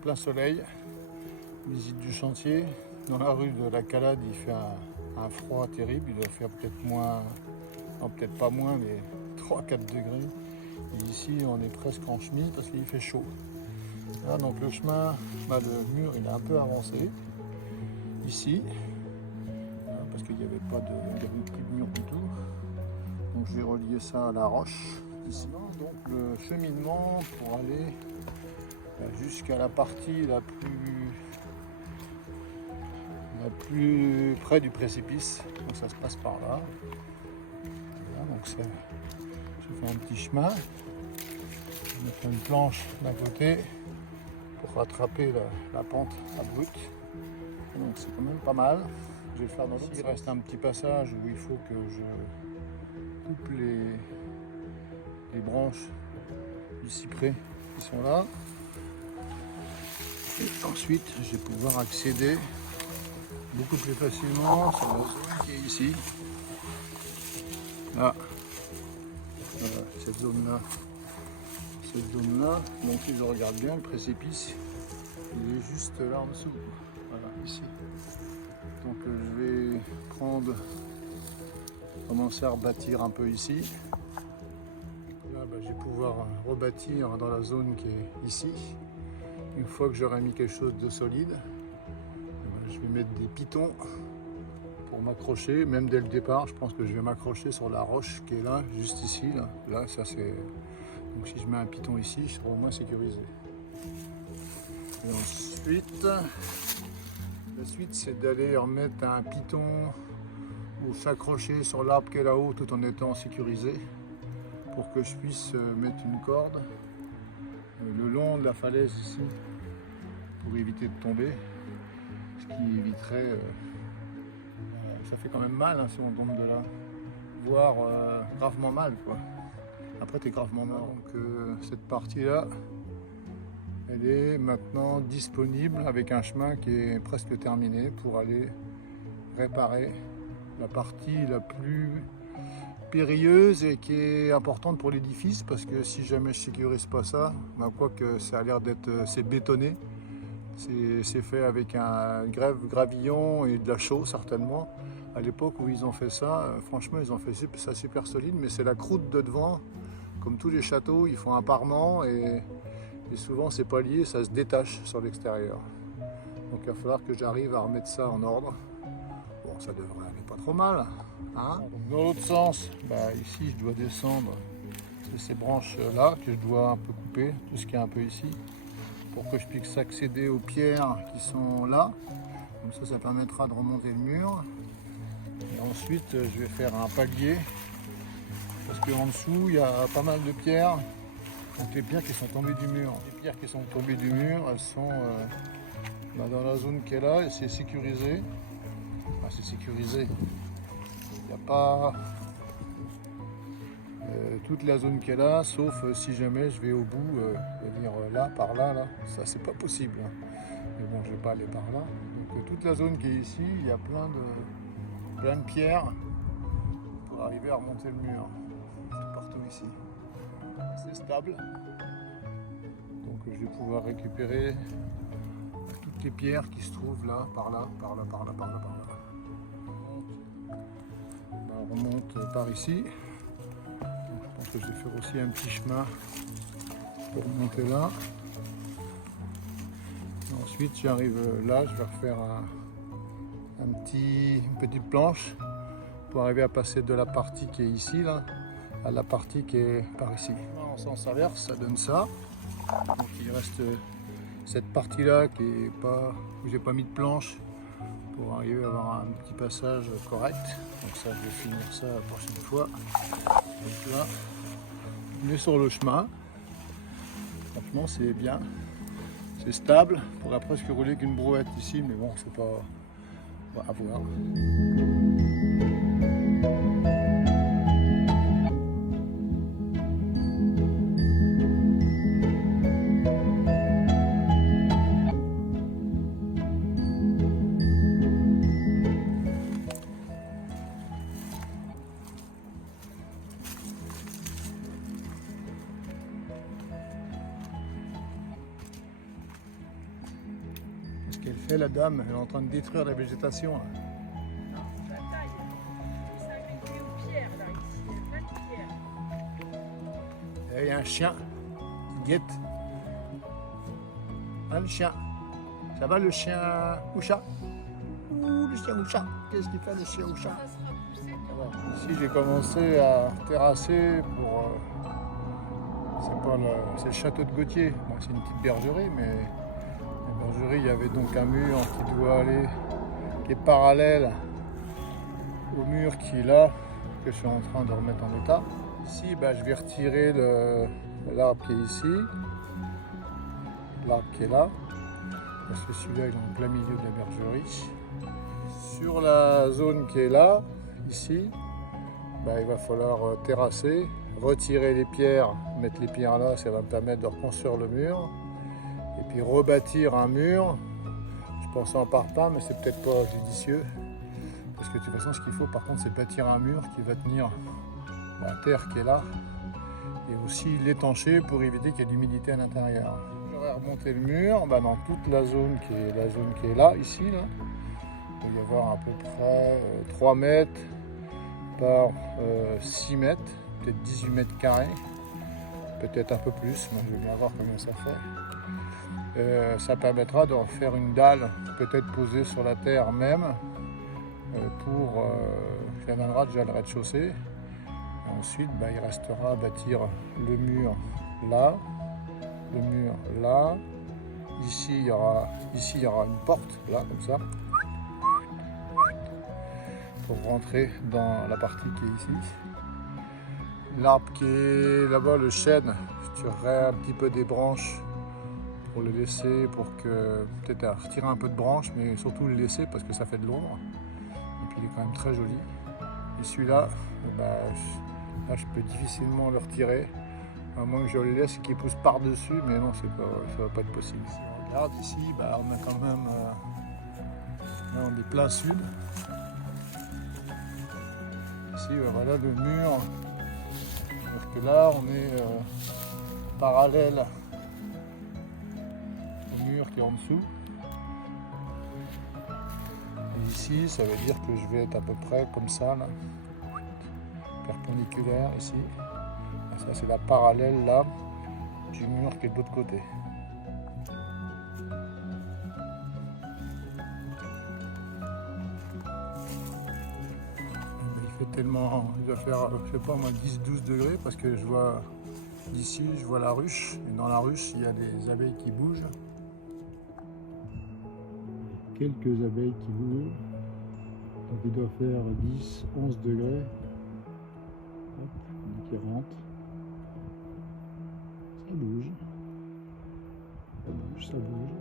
plein soleil, visite du chantier. Dans la rue de la Calade, il fait un froid terrible, il doit faire peut-être moins, non peut-être pas moins, mais 3-4 degrés. Et ici, on est presque en chemise parce qu'il fait chaud. Là, donc le chemin, le mur, il est un peu avancé. Ici, parce qu'il n'y avait pas de, il y avait plus de mur du tout. Donc je vais relier ça à la roche. Ici, donc le cheminement pour aller jusqu'à la partie la plus près du précipice. Donc ça se passe par là. Voilà, donc ça, je fais un petit chemin. Je vais mettre une planche d'un côté pour rattraper la pente abrupte. Donc c'est quand même pas mal. Je vais le faire dans l'autre. Il reste un petit passage où il faut que je coupe les branches du cyprès qui sont là. Et ensuite, je vais pouvoir accéder beaucoup plus facilement sur la zone qui est ici. Là, voilà, cette zone-là. Donc si je regarde bien, le précipice, il est juste là en dessous. Voilà, ici. Donc je vais commencer à rebâtir un peu ici. Là, je vais pouvoir rebâtir dans la zone qui est ici. Une fois que j'aurai mis quelque chose de solide, je vais mettre des pitons pour m'accrocher. Même dès le départ, je pense que je vais m'accrocher sur la roche qui est là, juste ici. Là ça c'est... Donc si je mets un piton ici, je serai au moins sécurisé. Et ensuite, la suite c'est d'aller remettre un piton ou s'accrocher sur l'arbre qui est là-haut tout en étant sécurisé pour que je puisse mettre une corde le long de la falaise ici pour éviter de tomber, ce qui éviterait, ça fait quand même mal si on tombe de là, voire gravement mal quoi. Après t'es gravement mort. Donc cette partie là elle est maintenant disponible avec un chemin qui est presque terminé pour aller réparer la partie la plus périlleuse et qui est importante pour l'édifice, parce que si jamais je sécurise pas ça, quoique ça a l'air d'être, c'est bétonné, c'est fait avec un gravillon et de la chaux certainement. À l'époque où ils ont fait ça, franchement ils ont fait ça super solide, mais c'est la croûte de devant, comme tous les châteaux, ils font un parement et souvent c'est pas lié, ça se détache sur l'extérieur. Donc il va falloir que j'arrive à remettre ça en ordre. Bon, ça devrait aller pas trop mal. Hein. Dans l'autre sens, ici je dois descendre ces branches là que je dois un peu couper, tout ce qui est un peu ici, pour que je puisse accéder aux pierres qui sont là. Comme ça permettra de remonter le mur. Et ensuite je vais faire un palier, parce qu'en dessous il y a pas mal de pierres. Donc les pierres qui sont tombées du mur. Les pierres qui sont tombées du mur, elles sont dans la zone qui est là et c'est sécurisé. C'est sécurisé. Il n'y a pas toute la zone qui est là, sauf si jamais je vais au bout, venir là, par là, ça c'est pas possible. Mais bon, je vais pas aller par là. Donc toute la zone qui est ici, il y a plein de pierres pour arriver à remonter le mur. C'est partout ici. C'est stable. Donc je vais pouvoir récupérer toutes les pierres qui se trouvent là, par là. On remonte par ici. Donc, je pense que je vais faire aussi un petit chemin pour remonter là. Et ensuite j'arrive là, je vais refaire une petite planche pour arriver à passer de la partie qui est ici là à la partie qui est par ici. En sens inverse, ça donne ça. Donc il reste cette partie là qui est pas, où j'ai pas mis de planche pour arriver à avoir un petit passage correct. Donc ça, je vais finir ça la prochaine fois. Donc là, on est sur le chemin. Franchement, c'est bien, c'est stable. On pourrait presque rouler qu'une brouette ici, mais bon, c'est pas à voir. Qu'est-ce qu'elle fait la dame? Elle est en train de détruire la végétation. Là. Non, la taille. Il s'arrêtait aux pierres, là, ici. Il y a plein de pierres. Et il y a un chien qui guette. Ah, le chien. Ça va le chien Oucha? Ouh, le chien Oucha. Qu'est-ce qu'il fait le chien Oucha? Ça sera poussé tout. Ici j'ai commencé à terrasser pour... c'est le château de Gauthier. Bon, c'est une petite bergerie, mais la bergerie, il y avait donc un mur qui doit aller, qui est parallèle au mur qui est là, que je suis en train de remettre en état. Ici, je vais retirer l'arbre qui est ici, l'arbre qui est là, parce que celui-là il est en plein milieu de la bergerie. Sur la zone qui est là, ici, il va falloir terrasser, retirer les pierres, mettre les pierres là, ça va me permettre de reconstruire le mur, et puis rebâtir un mur. Je pensais en parpaing, mais c'est peut-être pas judicieux, parce que de toute façon ce qu'il faut par contre c'est bâtir un mur qui va tenir la terre qui est là, et aussi l'étancher pour éviter qu'il y ait de l'humidité à l'intérieur. J'aurais remonté le mur dans toute la zone qui est là, ici. Là. Il doit y avoir à peu près 3 mètres par 6 mètres, peut-être 18 mètres carrés, peut-être un peu plus, mais je vais bien voir combien ça fait. Ça permettra de faire une dalle, peut-être posée sur la terre même, qui amènera déjà le rez-de-chaussée. Et ensuite, il restera à bâtir le mur là, le mur là. Ici, il y aura une porte, là, comme ça, pour rentrer dans la partie qui est ici. L'arbre qui est là-bas, le chêne, je tirerai un petit peu des branches pour le laisser, pour que peut-être retirer un peu de branches, mais surtout le laisser parce que ça fait de l'ombre. Et puis il est quand même très joli. Et celui-là, là je peux difficilement le retirer, à moins que je le laisse qu'il pousse par-dessus, mais non, ça va pas être possible. Si on regarde ici, on a quand même là, on est plein sud. Ici, voilà le mur. C'est-à-dire que là, on est parallèle au mur qui est en dessous. Et ici, ça veut dire que je vais être à peu près comme ça, là, perpendiculaire ici. Et ça, c'est la parallèle là du mur qui est de l'autre côté. Tellement, il doit faire, je sais pas moi, 10-12 degrés parce que je vois d'ici, je vois la ruche, et dans la ruche il y a des abeilles qui bougent. Quelques abeilles qui bougent, donc il doit faire 10-11 degrés. Hop, qui rentre. Ça bouge, ça bouge, ça bouge.